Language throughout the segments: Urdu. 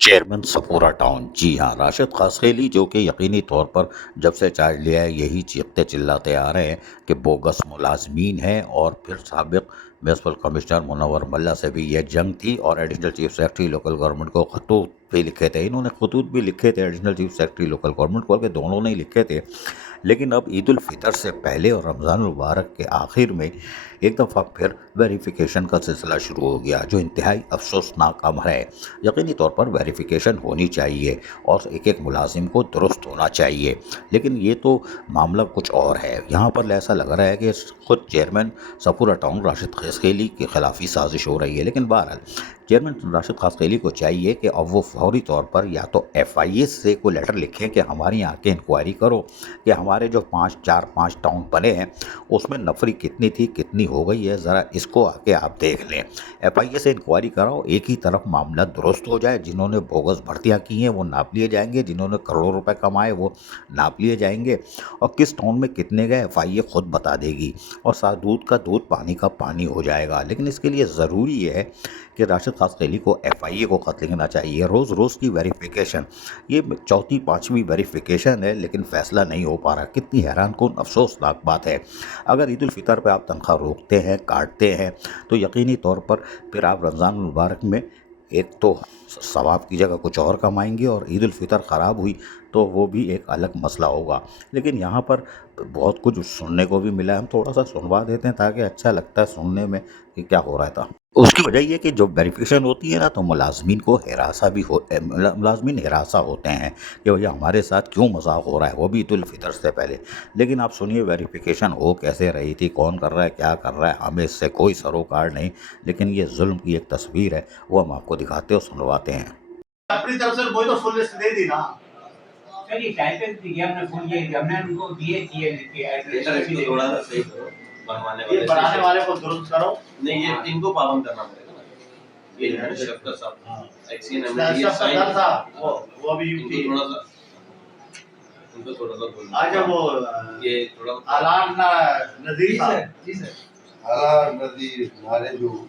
چیئرمین سپورہ ٹاؤن، جی ہاں، راشد خاصخیلی جو کہ یقینی طور پر جب سے چارج لیا ہے یہی چیختے چلاتے آ رہے ہیں کہ بوگس ملازمین ہیں، اور پھر سابق میونسپل کمشنر منور ملا سے بھی یہ جنگ تھی، اور additional chief secretary local government کو خطوط بھی لکھے تھے، انہوں نے خطوط بھی لکھے تھے additional chief secretary local government کو، کہ دونوں نے ہی لکھے تھے۔ لیکن اب عید الفطر سے پہلے اور رمضان المبارک کے آخر میں ایک دفعہ پھر ویریفیکیشن کا سلسلہ شروع ہو گیا، جو انتہائی افسوسناک امر ہے۔ یقینی طور پر ویریفیکیشن ہونی چاہیے اور ایک ایک ملازم کو درست ہونا چاہیے، لیکن یہ تو معاملہ کچھ اور ہے۔ یہاں پر ایسا لگ رہا ہے کہ خود چیئرمین سپورہ ٹاؤن راشد خاصخیلی کے خلاف ہی سازش ہو رہی ہے، لیکن بہرحال چیئرمین راشد خاصخیلی کو چاہیے کہ اب وہ فوری طور پر یا تو ایف آئی اے سے کوئی لیٹر لکھیں کہ ہماری یہاں کے انکوائری کرو کہ ہمارے جو 5 ٹاؤن بنے ہیں اس میں نفری کتنی تھی، کتنی ہو گئی ہے، ذرا اس کو آ کے آپ دیکھ لیں۔ ایف آئی اے سے انکوائری کراؤ، ایک ہی طرف معاملہ درست ہو جائے، جنہوں نے بوگس بھرتیاں کی ہیں وہ ناپ لیے جائیں گے، جنہوں نے کروڑوں روپے کمائے وہ ناپ لیے جائیں گے، اور کس ٹاؤن میں کتنے گئے ایف آئی اے خود بتا دے گی، اور ساتھ دودھ کا دودھ پانی کا پانی ہو جائے گا۔ لیکن اس کے لیے ضروری ہے کہ راشد خاصخیلی کو ایف آئی اے کو خط لکھنا چاہیے۔ روز روز کی ویریفیکیشن، یہ چوتھی پانچویں ویریفیکیشن ہے لیکن فیصلہ نہیں ہو پا رہا، کتنی حیران کن افسوسناک بات ہے۔ اگر عید الفطر پہ آپ تنخواہ روکتے ہیں، کاٹتے ہیں، تو یقینی طور پر پھر آپ رمضان المبارک میں ایک تو ثواب کی جگہ کچھ اور کمائیں گے، اور عید الفطر خراب ہوئی تو وہ بھی ایک الگ مسئلہ ہوگا۔ لیکن یہاں پر بہت کچھ سننے کو بھی ملا ہے، ہم تھوڑا سا سنوا دیتے ہیں تاکہ اچھا لگتا ہے سننے میں کہ کیا ہو رہا تھا۔ اس کی وجہ یہ کہ جو ویریفیکیشن ہوتی ہے نا تو ملازمین کو ملازمین ہراساں ہوتے ہیں کہ بھئی ہمارے ساتھ کیوں مذاق ہو رہا ہے، وہ بھی عید الفطر سے پہلے۔ لیکن آپ سنیے ویریفیکیشن ہو کیسے رہی تھی، کون کر رہا ہے، کیا کر رہا ہے، ہمیں اس سے کوئی سروکار نہیں، لیکن یہ ظلم کی ایک تصویر ہے، وہ ہم آپ کو دکھاتے اور سنواتے ہیں۔ اپنی طرف سے وہی تو فل لسٹ دے دی نا۔ چلیے ٹائپنگ کی ہم نے فون یہ ہم نے ان کو دیے تھوڑا سا صحیح کرو، بنانے والے کو درست کرو۔ نہیں یہ ان کو پابند کرنا پڑے گا نا، یہ شفقت صاحب ایکسین ہم نے یہ سائن وہ بھی تھوڑا سا ان کو تھوڑا سا بولنا۔ اچھا وہ یہ تھوڑا علام نذیر صاحب، جی سر علام نذیر ہمارے جو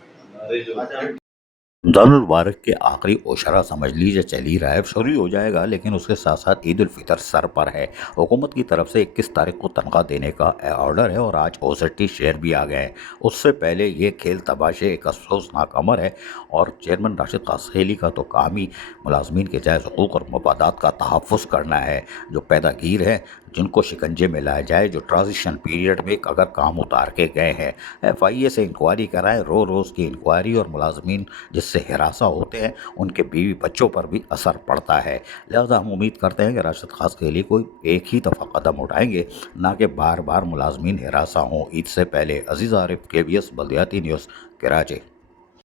رمضان المبارک کے آخری عشرہ سمجھ لیجیے چل ہی رہا ہے، شروع ہو جائے گا، لیکن اس کے ساتھ ساتھ عید الفطر سر پر ہے۔ حکومت کی طرف سے 21 تاریخ کو تنخواہ دینے کا آرڈر ہے، اور آج اوسٹی شیئر بھی آ گئے ہیں۔ اس سے پہلے یہ کھیل تماشے ایک افسوسناک امر ہے، اور چیئرمین راشد خاصخیلی کا تو کام ہی ملازمین کے جائز حقوق اور مفادات کا تحفظ کرنا ہے۔ جو پیدا گیر ہیں جن کو شکنجے میں لایا جائے، جو ٹرانزیشن پیریڈ میں اگر کام اتار کے گئے ہیں، ایف آئی اے سے انکوائری کرائے، روز کی انکوائری، اور ملازمین جس سے ہراساں ہوتے ہیں ان کے بیوی بچوں پر بھی اثر پڑتا ہے۔ لہذا ہم امید کرتے ہیں کہ راشد خاصخیلی کو ایک ہی دفعہ قدم اٹھائیں گے، نہ کہ بار بار ملازمین ہراساں ہوں عید سے پہلے۔ عزیز عارف، KBS بلدیاتی نیوز، کراچی۔